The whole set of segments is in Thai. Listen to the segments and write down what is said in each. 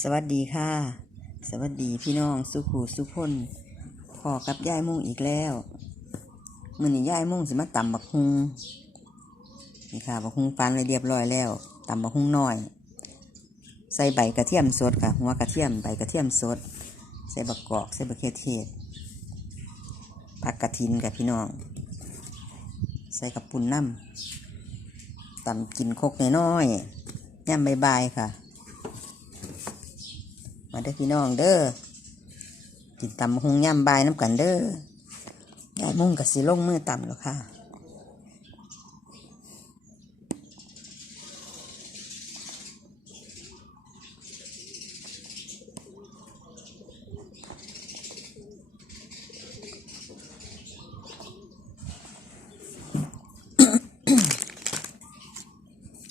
สวัสดีค่ะ สวัสดีพี่น้องสุขูสุพลพอกับยายมุ่งอีกแล้วมื่อนี้ยายมุ่งสิมาตำบักฮุงนี่ค่ะบักฮุงฟันไว้เรียบร้อยแล้วตำบักฮุงน้อย ใส่ใบกระเทียมสดค่ะหัวกระเทียมใบกระเทียมสด ใส่บักกอกใส่บักเขือเทศผักกระถินกับพี่น้อง ใส่กับปุ่นน้ำตำกินคกน้อยๆย่ำใบๆค่ะ มาเด้อพี่น้องเด้อกินตำหงย่ำบายน้ำกันเด้อยายมุ่งกับสีลงมือตำแล้วค่ะ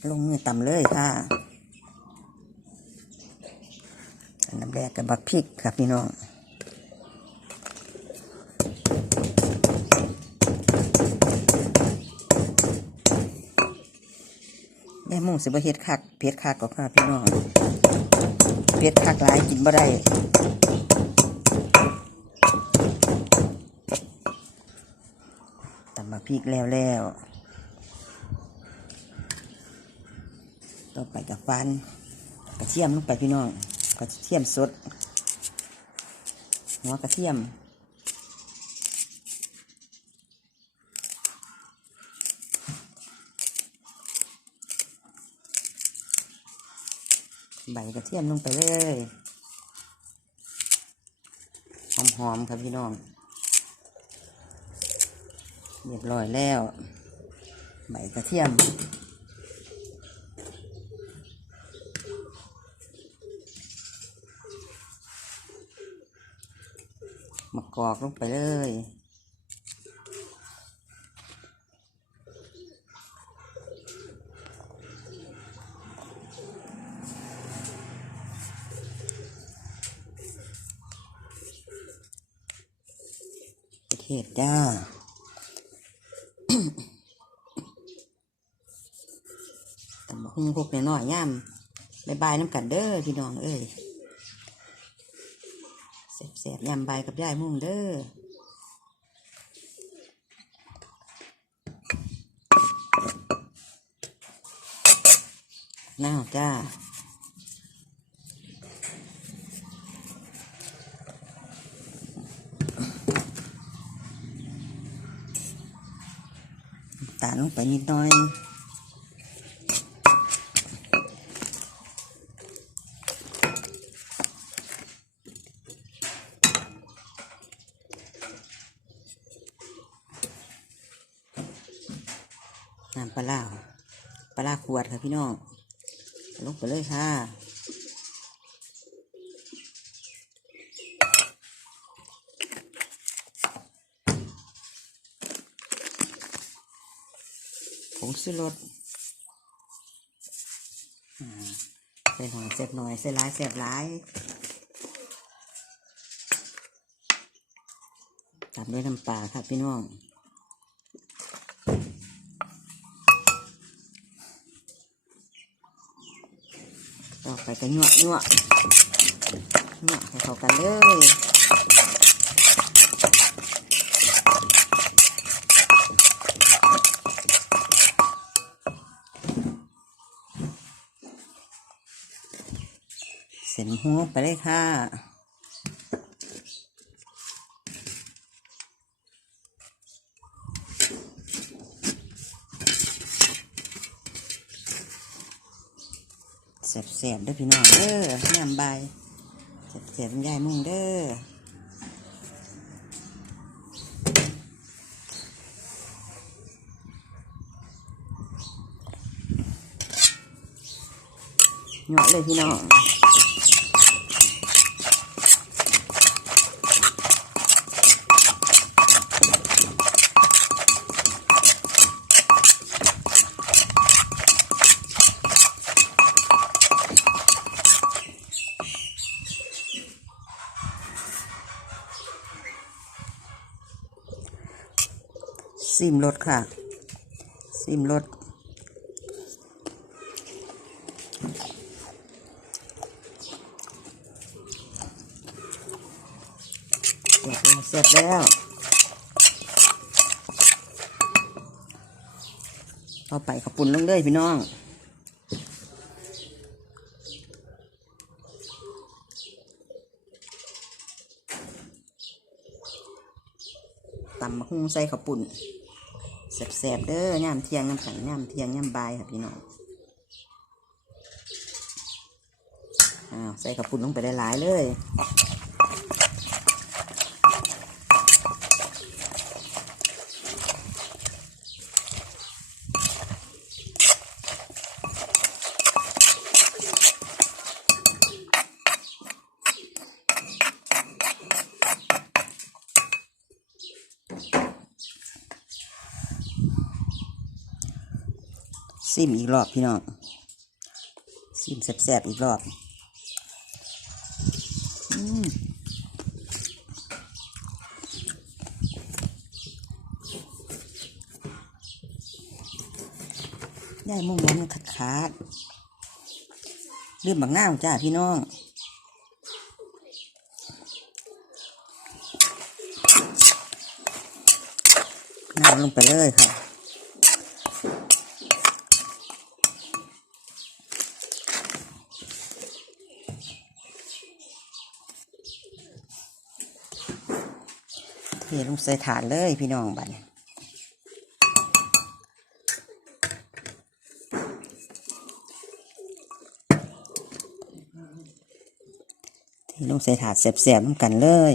ลงมือตำเลยค่ะ อันดับ แรกกับบักพริกครับพี่น้องแม่มุ่งสิบเฮ็ดคักเผ็ดคักก็ค่ะพี่น้องเผ็ดคักหลายกินบ่ได้ตำบักพริกแล้วแล้วต่อไปกับฟันกระเทียมลงไปพี่น้อง กระเทียมสด หัวกระเทียมใบกระเทียมลงไปเลย หอมๆครับพี่น้อง เรียบร้อยแล้ว ใบกระเทียม กรอกลงไปเลยประเทศจ้าตำบักหุ่งพวกน้อยๆย่ำบายบายน้ำกันเด้อพี่น้องเอ้ย แสบยำใบกับยายมุ่งเด้อน้าวจ้าตาลงไปนิดหน่อย น้ำปลาร้าปลาร้าขวดค่ะพี่น้องลงไปเลยค่ะผงซื้อรสอ่าใส่หน่อยเสียบหน่อยใส่หลายเสียบหลายตามด้วยน้ำปลาค่ะพี่น้อง ต่อไปก็ยั่วยั่วยั่วให้เข้ากันเลยเส้นหัวไปเลยค่ะ แสบๆด้อพี่น้องเด้อยำใบแสบๆยายมุ่งเด้อหยอดเลยพี่น้อง ซิมรถค่ะ ซิมรถเสร็จแล้วเอาไปขับปุ่นลงเรื่อยพี่น้องตำมะฮุ่งใส่ขับปุ่น แสบๆเด้อย่ามเที่ยงย่ามขันย่ามเที่ยงย่ามบ่ายค่ะพี่น้องอ้าวใส่กระปุ่นลงไปได้หลายๆเลย ซิมอีกรอบพี่น้องซิมแสบๆอีกรอบอืมได้มุ่งย้ำขาดขาดๆลืมบักหน้าจ้าพี่น้องน้ำลงไปเลยค่ะ เทลงใส่ถาดเลยพี่น้องบัดนี้เทลงใส่ถาดแสบๆน้ำกันเลย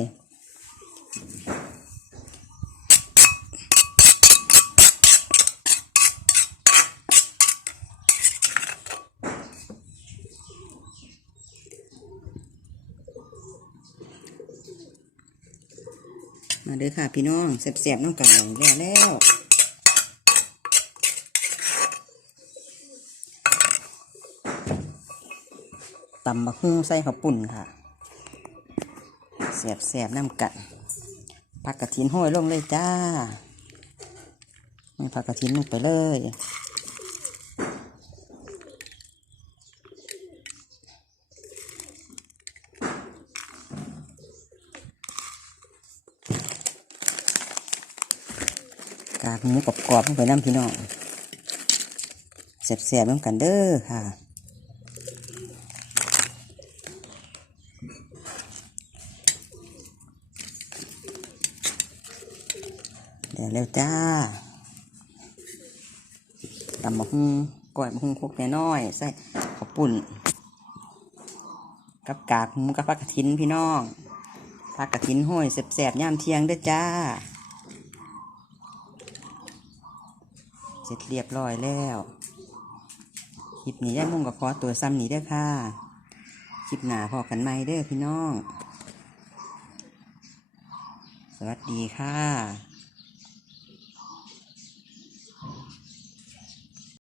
มาเด้อค่ะพี่น้องแสบๆน้ำกันลงแล้วแล้วตำบักฮุ่งใส่ข้าวปุ่นค่ะแสบๆน้ำกันผักกระถินห้อยลงเลยจ้าไม่ผักกระถินลงไปเลย หมูกรอบๆลงไปน้ำพี่น้องแสบๆน้ำกันเด้อค่ะเดี๋ยวเร็วจ้าตำมะฮุงก้อยมะฮุงคกน้อยใส่ข้าวปุ่น กับกากหมูกับผักกระถินพี่น้องผักกระถินห้อยแสบๆย่ามเที่ยงเด้อจ้า เสร็จเรียบร้อยแล้วคลิปนี้ได้มุ่งกับคอตัวซ้ำนี้เด้ค่ะคลิปหนาพอกันไหมเด้อพี่น้อง สวัสดีค่ะ